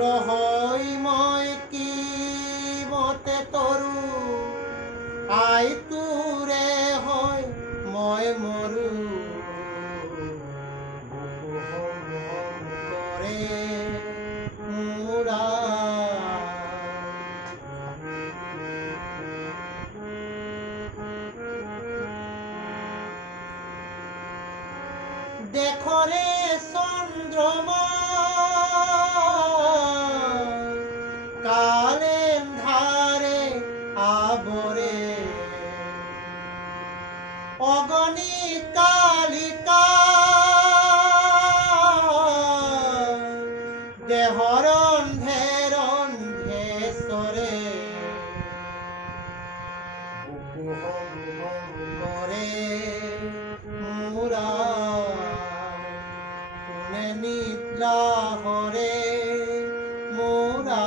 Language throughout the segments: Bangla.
হই মই কি মতে তৰু আই তোৰে হয় মই মৰু কৰে মোৰা দেখরে চন্দ্রমা কালেন্ধারে আবরে অগণিত কালিকা দেহর অন্ধে সরে করে মোরা নিদ্রা হরে মোরা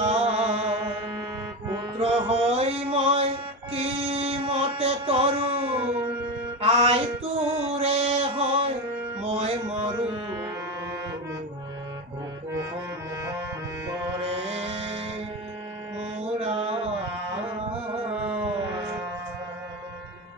পুত্র হই মই কি মতে তৰু